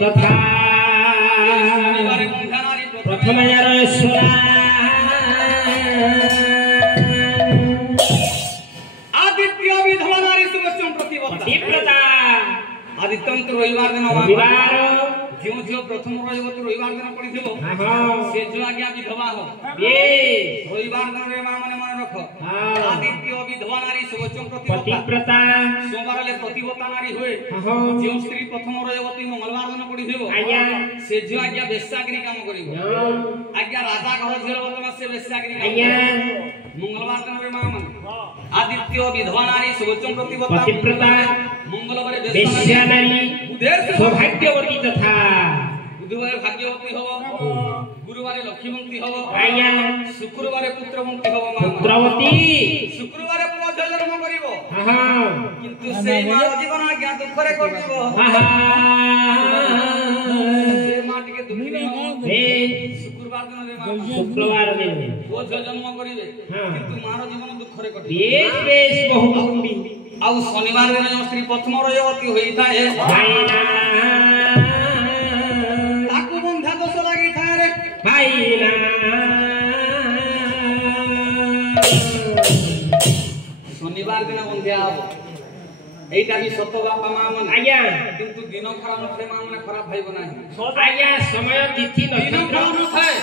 तथा प्रथम आदित्य विधवा नारी सुवचन प्रतिव्रता आदित्य तो रविवार दिन जो जो प्रथम रविवार दिन पड़िथिबो से जो आज्ञा विधवा हो रविवार दिन रे मां माने मन रख आदित्य विधवा नारी सुवचन प्रतिव्रता सोमवार ले प्रतिव्रता नारी होए जो स्त्री प्रथम रविवार मंगलवार दिन पड़िथिबो से जो आज्ञा वेश्यागिरी काम करिवो आज्ञा राजा घर झेल बतमा से वेश्यागिरी मंगलवार दिन रे मां माने आदित्य विधवा नारी सुवचन प्रतिव्रता मंगलवार वेश्या नारी सौभाग्यवती तथा बुधवार भाग्यवती हो गुरुवार लक्ष्मीवती हो शुक्रवार पुत्रवती हो पुत्रवती शुक्रवार पुआ जन्म करिवो किंतु सेई मां जीवन आज्ञा दुखरे कटिवो से मां टिके दुखी हो शुक्रवार दिन रे मां शुक्रवार दिन पुआ जन्म करिवे किंतु मां जीवन दुखरे कटिवो बेश बेश बहुमुंडी आउ शनिवार दिन जो स्त्री प्रथम रविवार होई थाए ताकू बंधा दोष लागि थाए रे भाईना शनिवार दिन बंध्या हो एटा भी सत्य बापा मां मन आज्ञा किंतु दिन खराब नथे मां मन खराब भाई बना आज्ञा समय तिथि नक्षत्र थाए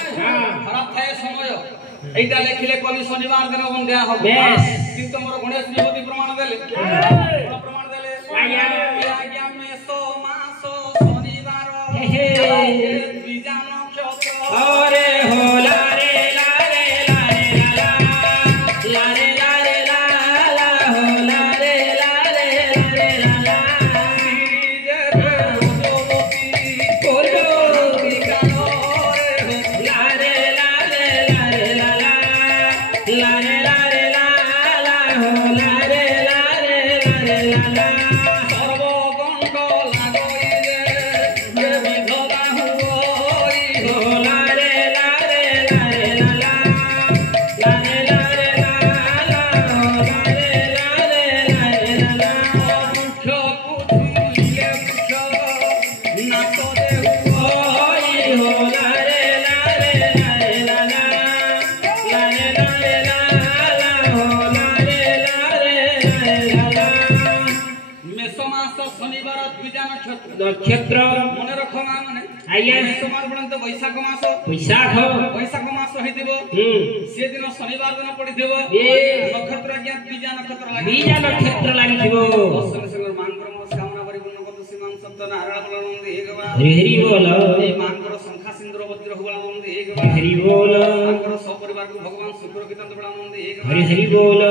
खराब थाए समय एटा लेखिले कवि शनिवार दिन बंध्या हो किंतु मोर गणेश विभूति प्रमाण देले आज्ञा में सो मासो शनिवार बीजा नक्षत्र अरे हो लारे लारे लारे ला लारे लारे ला ला हो लारे लारे लारे ला लारे लारे लारे ला लारे लारे ला ला हो लारे लारे लारे ला नक्षत्र मन रख मां माने आज्ञा समार बणंत वैशाख मास मास हेतिबो से दिन शनिवार दिन पड़िथिबो नक्षत्र आज्ञा बीजा नक्षत्र लागिथिबो संग मांकर मोर कामना परिपूर्ण कत सीमां सत्य नारायण बलनंद एकवा हरि हरि बोल ए मांकर संखा सिंदूर वज्र बलनंद एकवा हरि बोल मांकर सब परिवार को भगवान शुक्र कीर्तन बलनंद एकवा हरि हरि बोल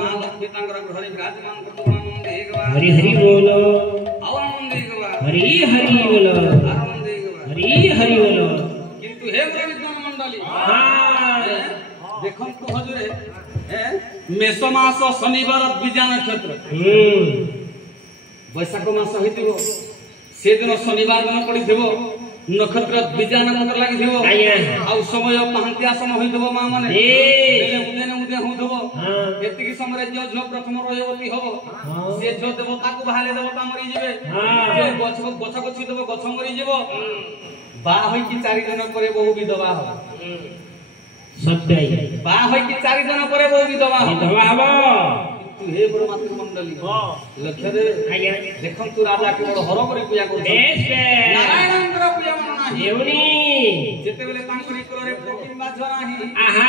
मां लक्ष्मी तांकर घरे विराजमान करत बलनंद एकवा हरि हरि बोल आनंद एकवा हरि हरि बोल आनंद एकवा हरि हरि बोल किंतु हे विद्वान मंडली देखंतु हजरे मेष मास शनिवार बीजा नक्षत्र वैशाख मास हेतिबो से दिन शनिवार दिन पड़िथिबो नक्षत्र बीजा नक्षत्र लागिथिबो आ समय पांतिया समय होइथिबो मां माने उदे होइथिबो एतिकी समय जो जो प्रथम रयवती होबो से जो देवता को बाहले देवता मरि जिवे जो गछ गछि देबो गछ मरि जिवो बा होई कि 4 दिन परे बहु विधवा हो सत्य बा होई कि 4 दिन परे बहु विधवा हो तू हे ब्रह्मात्म मंडली लक्ष्य दे आज्ञा देखंतु राजा केवल हर करी पूजा करछे नारायणंकर पूजा मन नाही देवनी जेते बेले तांकरी कुलरे प्रोटीन बाझ नाही आहा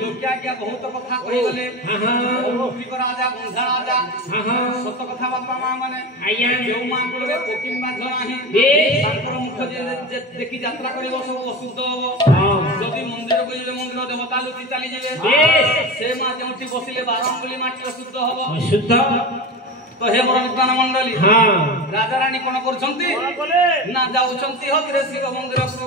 लोक्या क्या बहुत कथा कहि गले पृथ्वी को राजा बंधा राजा सत कथा बापा मां माने आज्ञा जेउ मां कुलरे प्रोटीन बाझ नाही तांकर मुख जे देखि यात्रा करिवो सब अशुद्ध होबो जदि मंदिर को जे मंदिर देवता लुचि चली जेबे से मां जेउठी बसिले 12 अंगुली माटी अशुद्ध होबो अशुद्ध तो हे मोर विद्वान मंडली राजा रानी कोन करछंती ना जाउछंती हो कि शिव मंदिर को